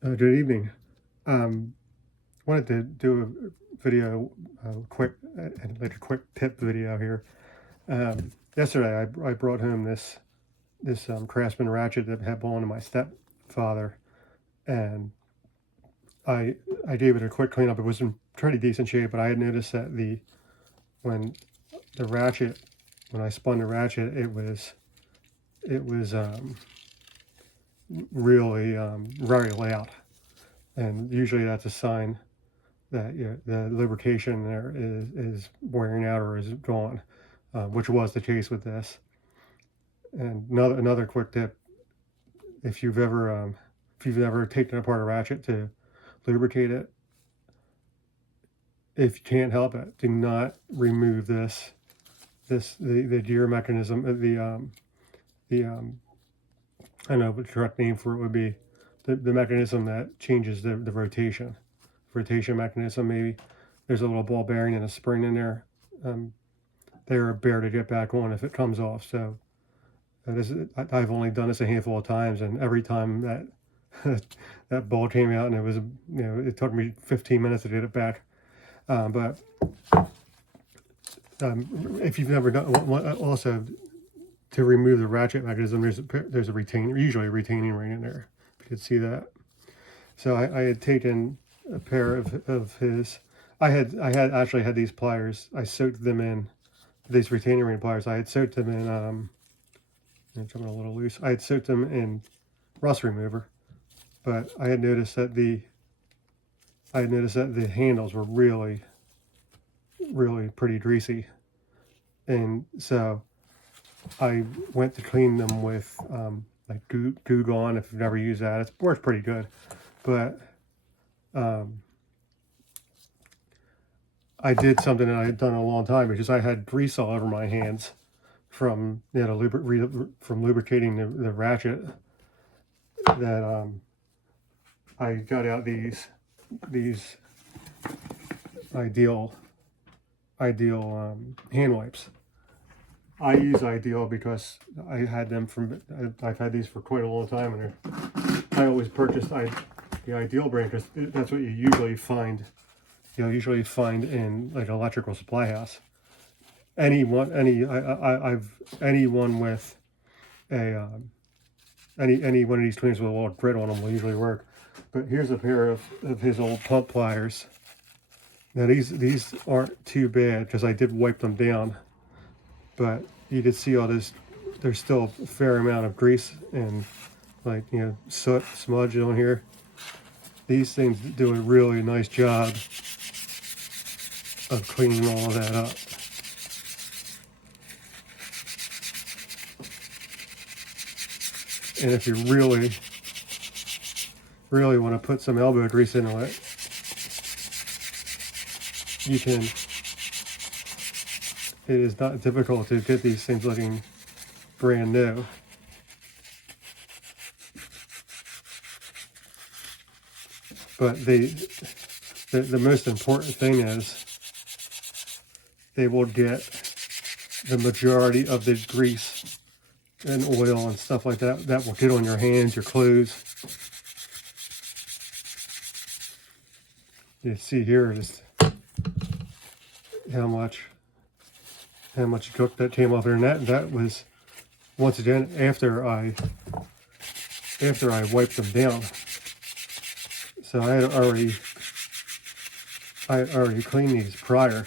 Good evening. Um, Wanted to do a video, quick, like a quick tip video here. Yesterday, I brought home this Craftsman ratchet that had belonged to my stepfather, and I I gave it a quick cleanup. It was in pretty decent shape, but I had noticed that when the ratchet when I spun the ratchet, it was really very loud, and usually that's a sign that the lubrication there is wearing out or is gone, which was the case with this. And another quick tip: if you've ever taken apart a ratchet to lubricate it, if you can't help it, do not remove the gear mechanism, the I don't know what the correct name for it would be, the mechanism that changes the rotation mechanism. Maybe there's a little ball bearing and a spring in there. They're a bear to get back on if it comes off. So I've only done this a handful of times, and every time that that ball came out, and it took me 15 minutes to get it back. But if you've never done, also to remove the ratchet mechanism, there's a retainer, usually a retaining ring in there. If you could see that. So I had taken a pair of his. I had actually had these pliers. I soaked them in these retaining ring pliers. I had soaked them in. It's a little loose. I had soaked them in rust remover, but I had noticed that the handles were really, really pretty greasy, and so I went to clean them with like Goo Gone. If you've never used that, it works pretty good, but I did something that I had done a long time, because I had grease all over my hands from from lubricating the ratchet. That I got out these ideal hand wipes. I use Ideal because I had them I've had these for quite a long time, and I always purchased the Ideal brand because that's what you usually find. Usually find in like an electrical supply house. Anyone with a any one of these cleaners with a little grit on them will usually work. But here's a pair of his old pump pliers. Now these aren't too bad because I did wipe them down, but you can see all this. There's still a fair amount of grease and soot smudge on here. These things do a really nice job of cleaning all of that up. And if you really, really want to put some elbow grease into it, you can. It is not difficult to get these things looking brand new. But the most important thing is they will get the majority of the grease and oil and stuff like that that will get on your hands, your clothes. You see here just how much gook that came off there, and that was once again after I wiped them down. So I had already cleaned these prior,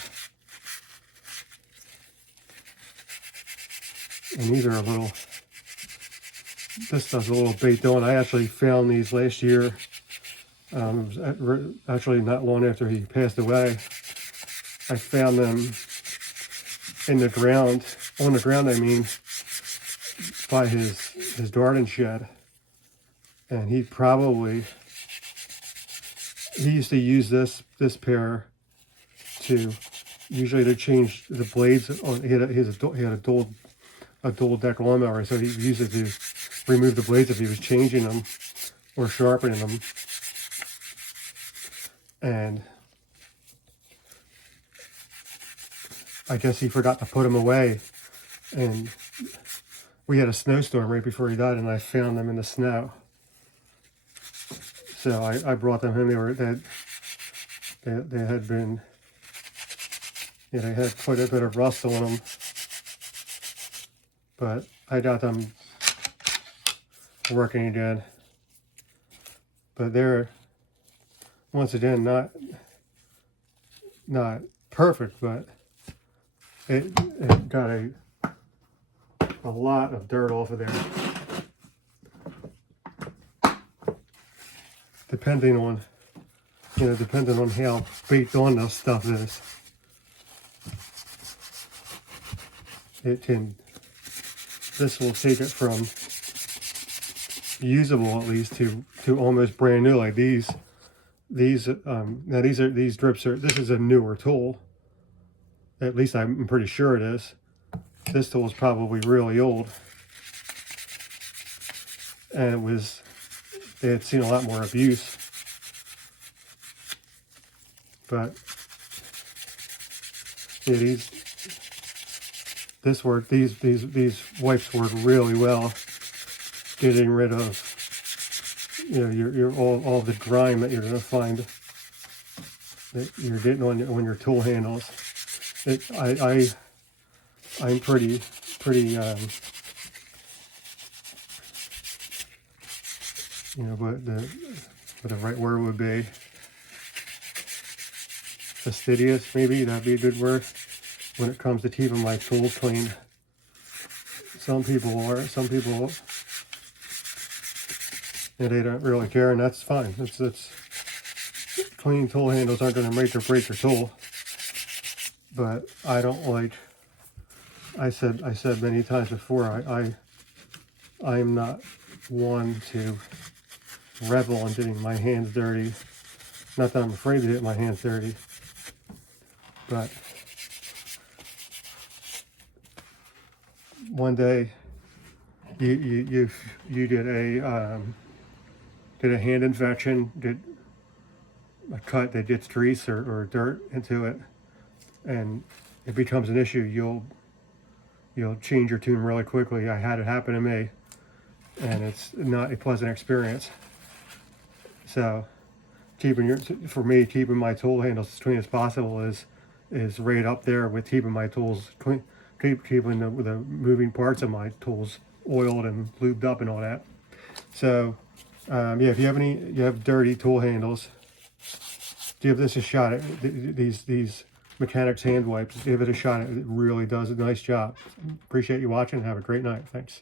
and these are this stuff's a little baked on. I actually found these last year. It was actually not long after he passed away. I found them in the ground, on the ground I mean, by his garden shed. And he used to use this pair to change the blades on. He had a dual deck lawnmower, so he used it to remove the blades if he was changing them or sharpening them. And I guess he forgot to put them away, and we had a snowstorm right before he died, and I found them in the snow. So I brought them home. They had been, they had quite a bit of rust on them, but I got them working again. But they're, once again, not perfect, but it got a lot of dirt off of there. Depending on how baked on this stuff is, this will take it from usable, at least, to almost brand new. Like these drips are, this is a newer tool. At least I'm pretty sure it is. This tool is probably really old, and they had seen a lot more abuse. But yeah, these wipes work really well, getting rid of all the grime that you're going to find that you're getting on your tool handles. I'm pretty what the right word would be, fastidious, maybe that'd be a good word, when it comes to keeping my tools clean. Some people they don't really care, and that's fine. It's clean tool handles aren't going to make or break your tool. But I don't like, I said many times before, I'm not one to revel in getting my hands dirty. Not that I'm afraid to get my hands dirty, but one day you get a hand infection, get a cut that gets grease or dirt into it, and it becomes an issue. You'll change your tune really quickly. I had it happen to me, and it's not a pleasant experience. So for me, keeping my tool handles as clean as possible is right up there with keeping my tools clean, keeping the moving parts of my tools oiled and lubed up and all that. So yeah, if you have dirty tool handles, give this a shot. These Mechanics hand wipes, give it a shot. It really does a nice job. Appreciate you watching. Have a great night. Thanks.